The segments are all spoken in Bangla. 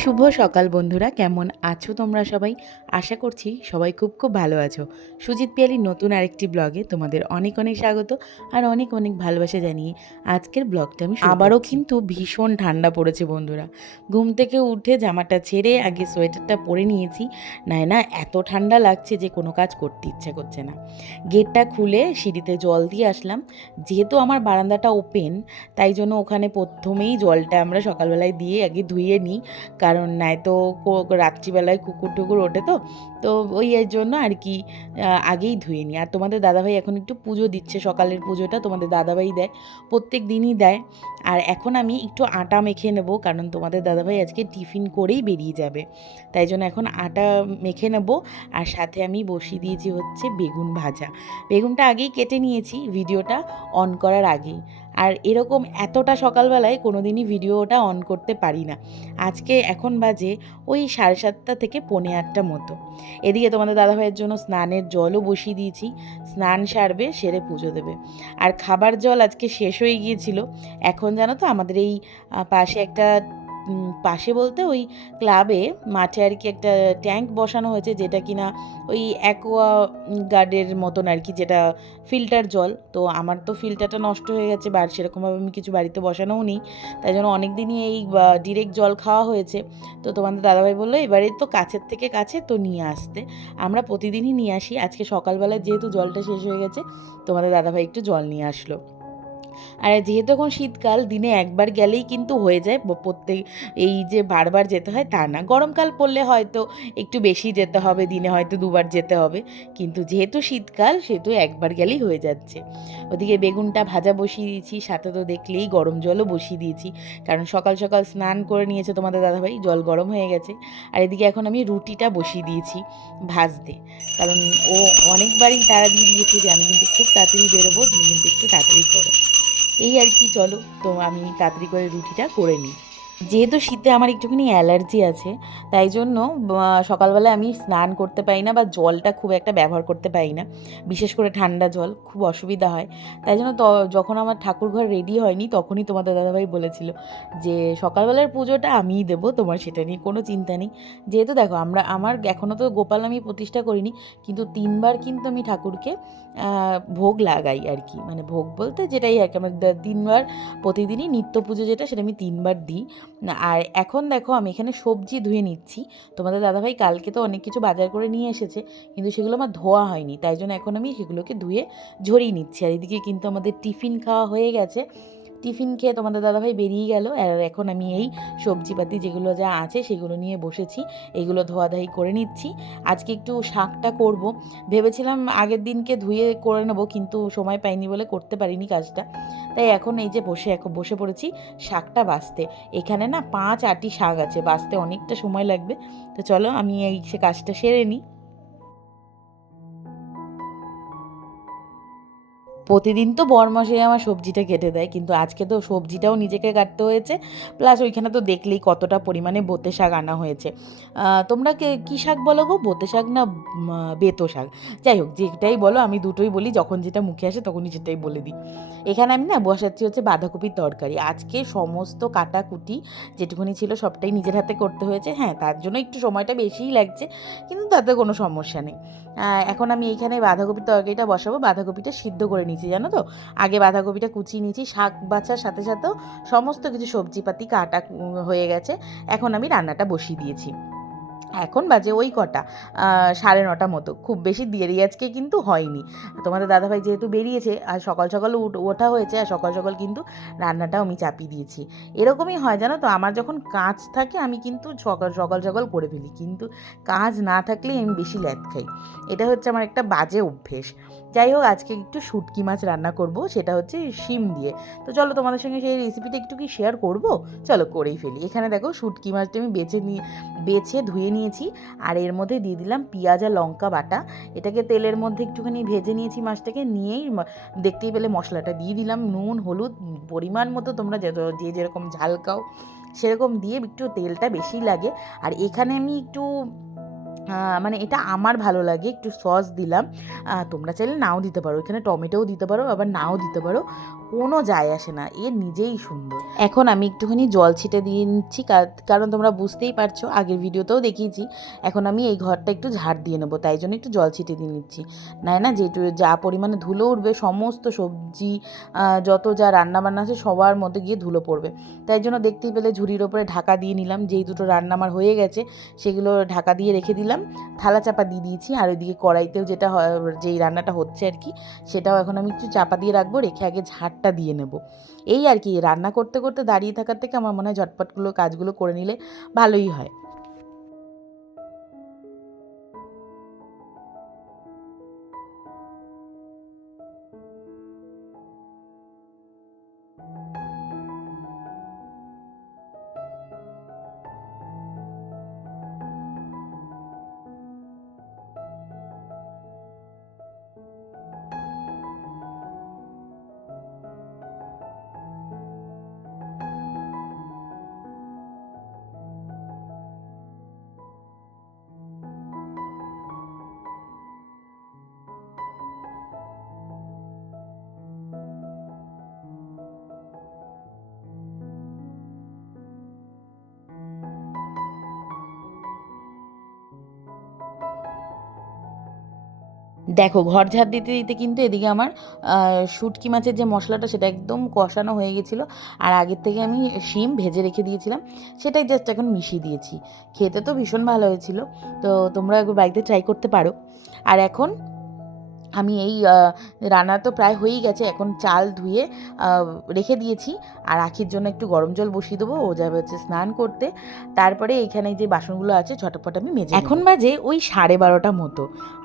শুভ সকাল বন্ধুরা কেমন আছো তোমরা সবাই? আশা করছি সবাই খুব খুব ভালো আছো। সুজিত পিয়ালির নতুন আরেকটি ব্লগে তোমাদের অনেক অনেক স্বাগত আর অনেক অনেক ভালোবাসা জানিয়ে আজকের ব্লগটা আমি আবারও কিন্তু ভীষণ ঠান্ডা পড়েছে বন্ধুরা। ঘুম থেকে উঠে জামাটা ছেড়ে আগে সোয়েটারটা পরে নিয়েছি। নাই না এত ঠান্ডা লাগছে যে কোনো কাজ করতে ইচ্ছে করছে না। গেটটা খুলে সিঁড়িতে জল দিয়ে আসলাম। যেহেতু আমার বারান্দাটা ওপেন তাই জন্য ওখানে প্রথমেই জলটা আমরা সকালবেলায় দিয়ে আগে ধুয়ে নিই। কারণ নাই তো রাত্রিবেলায় কুকুর টুকুর ওঠে তো। তো ওই এর জন্য আর কি আগেই ধুয়ে নিই। আর তোমাদের দাদাভাই এখন একটু পুজো দিচ্ছে, সকালের পুজোটা তোমাদের দাদাভাই দেয়, প্রত্যেক দিনই দেয়। আর এখন আমি একটু আটা মেখে নেব, কারণ তোমাদের দাদাভাই আজকে টিফিন করেই বেরিয়ে যাবে। তাই জন্য এখন আটা মেখে নেব, আর সাথে আমি বসিয়ে দিয়েছি হচ্ছে বেগুন ভাজা। বেগুনটা আগেই কেটে নিয়েছি ভিডিওটা অন করার আগেই। আর এরকম এতটা সকালবেলায় কোনো দিনই ভিডিওটা অন করতে পারি না। আজকে এখন বাজে ওই সাড়ে সাতটা থেকে পৌনে আটটা মতো। এদিকে তোমাদের দাদাভাইয়ের জন্য স্নানের জলও বসিয়ে দিয়েছি। স্নান সারবে, সেরে পুজো দেবে। আর খাবার জল আজকে শেষ হয়ে গিয়েছিল। এখন জানো তো আমাদের এই পাশে একটা পাশে বলতে ওই ক্লাবে মাঠে আর কি একটা ট্যাঙ্ক বসানো হয়েছে যেটা কিনা ওই অ্যাকোয়া গার্ডের মতন আর কি যেটা ফিল্টার জল। তো আমার তো ফিল্টারটা নষ্ট হয়ে গেছে বা সেরকমভাবে আমি কিছু বাড়িতে বসানোও নেই। তাই জন্য অনেক দিনই এই ডিরেক্ট জল খাওয়া হয়েছে। তো তোমাদের দাদাভাই বলল, এবারে তো কাছের থেকে কাছে তো নিয়ে আসতে। আমরা প্রতিদিনই নিয়ে আসি। আজকে সকালবেলায় যেহেতু জলটা শেষ হয়ে গেছে, তোমাদের দাদাভাই একটু জল নিয়ে আসলো। আর যেহেতু এখন শীতকাল, দিনে একবার গেলেই কিন্তু হয়ে যায় প্রত্যেক এই যে বারবার যেতে হয় তা না। গরমকাল পড়লে হয়তো একটু বেশি যেতে হবে, দিনে হয়তো দুবার যেতে হবে। কিন্তু যেহেতু শীতকাল, সেহেতু একবার গেলেই হয়ে যাচ্ছে। ওদিকে বেগুনটা ভাজা বসিয়ে দিয়েছি, সাথে তো দেখলেই গরম জলও বসিয়ে দিয়েছি। কারণ সকাল সকাল স্নান করে নিয়েছে তোমাদের দাদাভাই, জল গরম হয়ে গেছে। আর এদিকে এখন আমি রুটিটা বসিয়ে দিয়েছি ভাজতে। কারণ ও অনেকবারই তাড়া দিয়ে দিয়েছে যে, আমি কিন্তু খুব তাড়াতাড়ি বেরোবো, তুমি কিন্তু একটু তাড়াতাড়ি করো। এই আর কি চলো। তো আমি তাড়াতাড়ি করে রুটিটা করে নিই। যেহেতু শীতে আমার একটুখানি অ্যালার্জি আছে তাই জন্য আহ, সকালবেলায় আমি স্নান করতে পারি না বা জলটা খুব একটা ব্যবহার করতে পারি না। বিশেষ করে ঠান্ডা জল খুব অসুবিধা হয়। তাই জন্য যখন আমার ঠাকুরঘর রেডি হয়নি তখনই তোমাদের দাদাভাই বলেছিল যে সকালবেলার পুজোটা আমিই দেবো তোমার সেটা নিয়ে কোনো চিন্তা নেই। যেহেতু দেখো আমরা আমার এখনও তো গোপাল আমি প্রতিষ্ঠা করিনি কিন্তু তিনবার কিন্তু আমি ঠাকুরকে ভোগ লাগাই আর কি। মানে ভোগ বলতে যেটাই আর কি আমার তিনবার প্রতিদিনই নিত্য পুজো যেটা সেটা আমি তিনবার দিই। আর এখন দেখো আমি এখানে সবজি ধুয়ে নিচ্ছি। তোমাদের দাদাভাই কালকে তো অনেক কিছু বাজার করে নিয়ে এসেছে, কিন্তু সেগুলো আমার ধোয়া হয়নি। তাই জন্য এখন আমি সেগুলোকে ধুয়ে ঝরিয়ে নিচ্ছি। আর এদিকে কিন্তু আমাদের টিফিন খাওয়া হয়ে গেছে। টিফিন খেয়ে তোমাদের দাদাভাই বেরিয়ে গেল। আর এখন আমি এই সবজিপাতি যেগুলো যা আছে সেগুলো নিয়ে বসেছি, এগুলো ধোয়াধাই করে নিচ্ছি। আজকে একটু শাকটা করব। ভেবেছিলাম আগের দিনকে ধুয়ে করে নেব, কিন্তু সময় পাইনি বলে করতে পারিনি কাজটা। তাই এখন এই যে বসে, এখন বসে পড়েছি শাকটা বাঁচতে। এখানে না পাঁচ আটি শাক আছে, বাঁচতে অনেকটা সময় লাগবে। তো চলো আমি এই সে কাজটা সেরে নিই। প্রতিদিন তো বরমাসে আমার সবজিটা কেটে দেয়, কিন্তু আজকে তো সবজিটাও নিজেকে কাটতে হয়েছে, প্লাস ওইখানে তো দেখলেই কতটা পরিমাণে বোতে শাক আনা হয়েছে। তোমরা কে, কী শাক বলো গো? বোতে শাক না বেতো শাক? যাই হোক, যেটাই বলো, আমি দুটোই বলি, যখন যেটা মুখে আসে তখনই সেটাই বলে দিই। এখানে আমি না বসাচ্ছি হচ্ছে বাঁধাকপির তরকারি। আজকে সমস্ত কাটাকুটি যেটুকুনি ছিল সবটাই নিজের হাতে করতে হয়েছে। হ্যাঁ তার জন্য একটু সময়টা বেশিই লাগছে, কিন্তু তাতে কোনো সমস্যা নেই। এখন আমি এইখানে বাঁধাকপির তরকারিটা বসাবো, বাঁধাকপিটা সিদ্ধ করে নিয়েছি, জানো তো? আগে বাঁধাকপিটা কুচিয়ে নিয়েছি, শাক বাছার সাথে সাথেও সমস্ত কিছু সবজিপাতি কাটা হয়ে গেছে। এখন আমি রান্নাটা বসিয়ে দিয়েছি। এখন বাজে ওই কটা সাড়ে নটা মতো। খুব বেশি দেরি আজকে কিন্তু হয়নি। তোমাদের দাদাভাই যেহেতু বেরিয়েছে, আর সকাল সকাল ওঠা হয়েছে, আর সকাল সকাল কিন্তু রান্নাটাও আমি চাপিয়ে দিয়েছি। এরকমই হয়, জানো তো? আমার যখন কাজ থাকে, আমি কিন্তু সকাল সকাল সকাল করে ফেলি। কিন্তু কাজ না থাকলে আমি বেশি ল্যাদ খাই। এটা হচ্ছে আমার একটা বাজে অভ্যেস। যাই হোক আজকে একটু শুটকি মাছ রান্না করব, সেটা হচ্ছে শিম দিয়ে। তো চলো তোমাদের সঙ্গে সেই রেসিপিটা একটু কি শেয়ার করব? চলো করেই ফেলি। এখানে দেখো শুটকি মাছটা আমি বেছে নিয়ে বেছে ধুয়ে নিয়েছি, আর এর মধ্যে দিয়ে দিলাম পেঁয়াজ আর লঙ্কা বাটা। এটাকে তেলের মধ্যে একটুখানি ভেজে নিয়েছি মাছটাকে, নিয়েই দেখতেই পেলে মশলাটা দিয়ে দিলাম, নুন, হলুদ, পরিমাণ মতো তোমরা যে যেরকম ঝাল খাও, সেরকম দিয়ে একটু তেলটা বেশি লাগে। আর এখানে আমি একটু মানে এটা আমার ভালো লাগে, একটু সস দিলাম। তোমরা চাইলে নাও দিতে পারো, এখানে টমেটোও দিতে পারো, আবার নাও দিতে পারো, কোনো যায় আসে না, এ নিজেই সুন্দর। এখন আমি একটুখানি জল ছিটে দিয়ে নিচ্ছি কারণ তোমরা বুঝতেই পারছ, আগের ভিডিওতেও দেখিয়েছি, এখন আমি এই ঘরটা একটু ঝাড় দিয়ে নেব, তাই জন্য একটু জল ছিটে দিয়ে নিচ্ছি। না না, যেটু, যা পরিমাণে ধুলো উঠবে, সমস্ত সবজি যত যা রান্না বান্না আছে, সবার মধ্যে গিয়ে ধুলো পড়বে। তাই জন্য দেখতেই পেলে ঝুড়ির ওপরে ঢাকা দিয়ে নিলাম, যেই দুটো রান্না আমার হয়ে গেছে, সেগুলো ঢাকা দিয়ে রেখে দিলাম। থালা চাপা দিয়ে দিয়েছি। আর ওইদিকে কড়াইতেও যেটা যেই রান্নাটা হচ্ছে আর কি, সেটাও এখন আমি একটু চাপা দিয়ে রাখব, রেখে আগে ঝাড়টা দিয়ে নেব। এই আর কি, রান্না করতে করতে দাঁড়িয়ে থাকার থেকে আমার মনে হয় ঝটপটগুলো, কাজগুলো করে নিলে ভালোই হয়। দেখো, ঘর ঝাড় দিতে দিতে কিন্তু এদিকে আমার শুটকি মাছের যে মশলাটা সেটা একদম কষানো হয়ে গেছিল। আর আগের থেকে আমি শিম ভেজে রেখে দিয়েছিলাম, সেটাই জাস্ট এখন মিশিয়ে দিয়েছি। খেতে তো ভীষণ ভালো হয়েছিল, তো তোমরা বাড়িতে ট্রাই করতে পারো। আর এখন আমি এই রান্না তো প্রায় হয়েই গেছে, এখন চাল ধুয়ে রেখে দিয়েছি। আর আখির জন্য একটু গরম জল বসিয়ে দেবো, ও যাবে হচ্ছে স্নান করতে। তারপরে এইখানে যে বাসনগুলো আছে, ঝটপট আমি মেজে এখন বাজে ওই সাড়ে বারোটা মতো।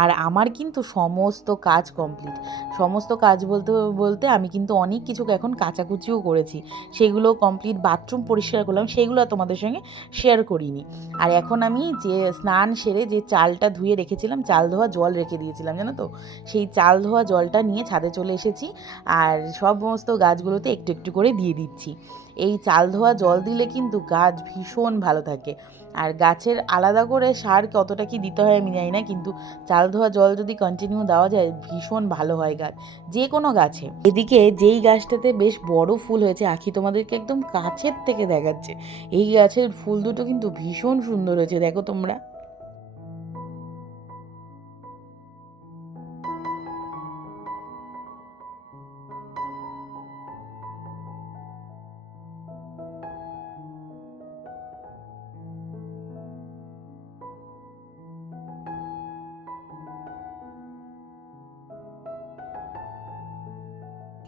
আর আমার কিন্তু সমস্ত কাজ কমপ্লিট। সমস্ত কাজ বলতে বলতে আমি কিন্তু অনেক কিছু এখন কাচাকুচিও করেছি। সেগুলো কমপ্লিট, বাথরুম পরিষ্কার করলাম, সেগুলো তোমাদের সঙ্গে শেয়ার করিনি। আর এখন আমি যে স্নান সেরে যে চালটা ধুয়ে রেখেছিলাম, চাল ধোয়া জল রেখে দিয়েছিলাম, জানো তো? সেই চাল ধোয়া জলটা নিয়ে ছাদে চলে এসেছি আর সমস্ত গাছগুলোতে একটু একটু করে দিয়ে দিচ্ছি। এই চাল ধোয়া জল দিলে কিন্তু গাছ ভীষণ ভালো থাকে। আর গাছের আলাদা করে সার কতটা কি দিতে হয় আমি জানি না, কিন্তু চাল ধোয়া জল যদি কন্টিনিউ দেওয়া যায়, ভীষণ ভালো হয় গাছ। যে কোনো গাছে। এদিকে যেই গাছটাতে বেশ বড় ফুল হয়েছে, আখি তোমাদেরকে একদম কাছের থেকে দেখাচ্ছে। এই গাছের ফুল দুটো কিন্তু ভীষণ সুন্দর হয়েছে, দেখো তোমরা।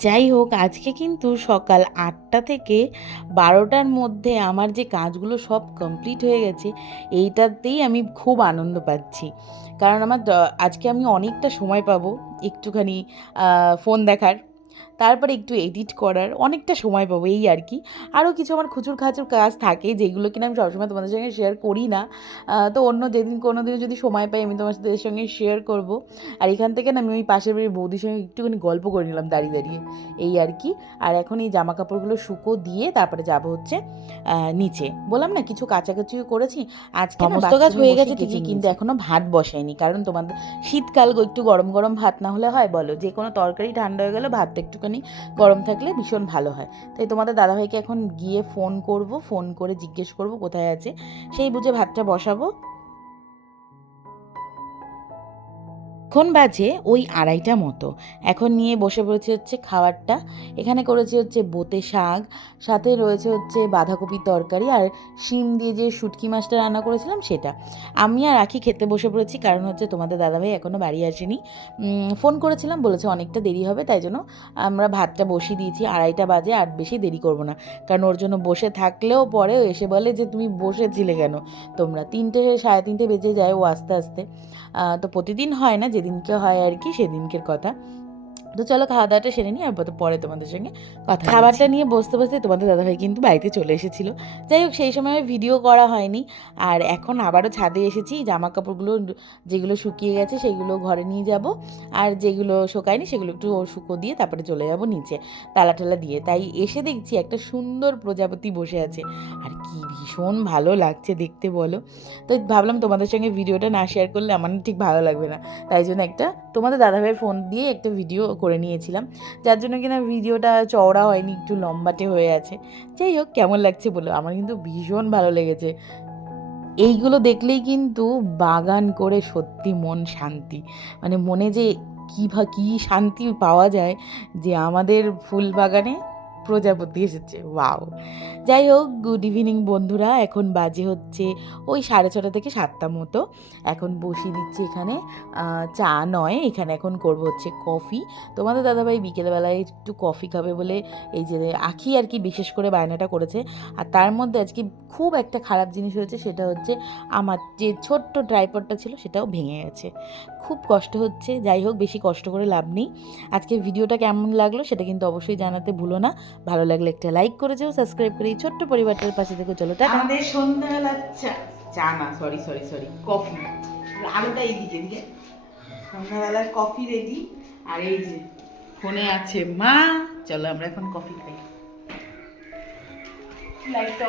যাই হোক, আজকে কিন্তু সকাল আটটা থেকে বারোটার মধ্যে আমার যে কাজগুলো সব কমপ্লিট হয়ে গেছে, এইটাতেই আমি খুব আনন্দ পাচ্ছি। কারণ আমার আজকে আমি অনেকটা সময় পাবো একটুখানি ফোন দেখার। তারপরে একটু এডিট করার অনেকটা সময় পাবো এই আর কি। আরও কিছু আমার খুচুর খাচুর কাজ থাকে যেগুলো কিনা আমি সবসময় তোমাদের সঙ্গে শেয়ার করি না। তো অন্য যেদিন কোনো দিন যদি সময় পাই আমি তোমার সাথে সঙ্গে শেয়ার করব। আর এখান থেকে না আমি ওই পাশের বাড়ির বৌদির সঙ্গে একটুখানি গল্প করে নিলাম দাঁড়িয়ে দাঁড়িয়ে এই আর কি। আর এখন এই জামা কাপড়গুলো শুকো দিয়ে তারপরে যাব হচ্ছে নিচে। বললাম না কিছু কাছাকাছিও করেছি আজকে সমস্ত কাজ হয়ে গেছে ঠিকই, কিন্তু কিন্তু এখনও ভাত বসাইনি কারণ তোমাদের শীতকাল গো একটু গরম গরম ভাত না হলে হয় বলো? যে কোনো তরকারি ঠান্ডা হয়ে গেলে ভাতটা একটুখানি গরম থাকলে ভীষণ ভালো হয়। তাই তোমাদের দাদাভাইকে এখন গিয়ে ফোন করব ফোন করে জিজ্ঞেস করব কোথায় আছে। সেই বুঝে ভাতটা বসাবো। এখন বাজে ওই আড়াইটা মতো। এখন নিয়ে বসে পড়েছে হচ্ছে খাবারটা। এখানে করেছে হচ্ছে বোতে শাক, সাথে রয়েছে হচ্ছে বাঁধাকপির তরকারি আর শিম দিয়ে যে শুটকি মাছটা রান্না করেছিলাম সেটা। আমি আর রাখি খেতে বসে পড়েছি কারণ হচ্ছে তোমাদের দাদাভাই এখনও বাড়ি আসেনি। ফোন করেছিলাম, বলেছে অনেকটা দেরি হবে, তাই জন্য আমরা ভাতটা বসিয়ে দিয়েছি। আড়াইটা বাজে, আর বেশি দেরি করব না। কারণ ওর জন্য বসে থাকলেও পরে এসে বলে যে, তুমি বসেছিলে কেন? তোমরা তিনটে, সাড়ে তিনটে বেজে যায় ও আস্তে আস্তে। তো প্রতিদিন হয় না যেদিনকে হয় আর কি সেদিনকের কথা। তো চলো খাওয়া দাওয়াটা সেরে নিই আর পরে- পরে তোমাদের সঙ্গে কথা খাবারটা নিয়ে বসতে বসতে তোমাদের দাদাভাই কিন্তু বাড়িতে চলে এসেছিল। যাই হোক সেই সময় ভিডিও করা হয়নি আর এখন আবারও ছাদে এসেছি জামা কাপড়গুলো যেগুলো শুকিয়ে গেছে সেগুলো ঘরে নিয়ে যাব আর যেগুলো শুকায়নি সেগুলো একটু শুকো দিয়ে তারপরে চলে যাব নিচে তালা টালা দিয়ে। তাই এসে দেখছি একটা সুন্দর প্রজাপতি বসে আছে আর কি ভীষণ ভালো লাগছে দেখতে বলো। তো ভাবলাম তোমাদের সঙ্গে ভিডিওটা না শেয়ার করলে আমার ঠিক ভালো লাগবে না তাই জন্য একটা তোমাদের দাদাভাইয়ের ফোন দিয়ে একটা ভিডিও করে নিয়েছিলাম। যার জন্য কিনা ভিডিওটা চওড়া হয়নি, একটু লম্বাটে হয়ে আছে। যাই হোক, কেমন লাগছে বলো? আমার কিন্তু ভীষণ ভালো লেগেছে। এইগুলো দেখলেই কিন্তু বাগান করে সত্যি মন শান্তি। মানে মনে যে কী ভা, কী শান্তি পাওয়া যায় যে আমাদের ফুল বাগানে প্রজাপতি এসেছে, ওয়াও। যাই হোক গুড ইভিনিং বন্ধুরা, এখন বাজে হচ্ছে ওই সাড়ে ছটা থেকে সাতটা মতো। এখন বসিয়ে দিচ্ছি এখানে চা নয়, এখানে এখন করব হচ্ছে কফি তোমাদের দাদাভাই বিকেলবেলায় একটু কফি খাবে বলে এই যে আখি আর কি বিশেষ করে বায়নাটা করেছে। আর তার মধ্যে আজকে খুব একটা খারাপ জিনিস হয়েছে, সেটা হচ্ছে আমার যে ছোট্ট ট্রাইপডটা ছিল, সেটাও ভেঙে গেছে। খুব কষ্ট হচ্ছে, যাই হোক, বেশি কষ্ট করে লাভ নেই। আজকে ভিডিওটা কেমন লাগল, সেটা কিন্তু অবশ্যই জানাতে ভুলো না। ভালো লাগলে একটা লাইক করে যাও সাবস্ক্রাইব করে এই ছোট্ট পরিবারটার পাশে থেকে চলো, টাটা। আমাদের সন্ধ্যাবেলা চা চা না সরি সরি সরি কফি আলোটা এই দিকে সন্ধ্যাবেলার কফি রেডি আর এই যে, ফোনে আছে মা। চলো আমরা এখন কফি খাই। লাইটটা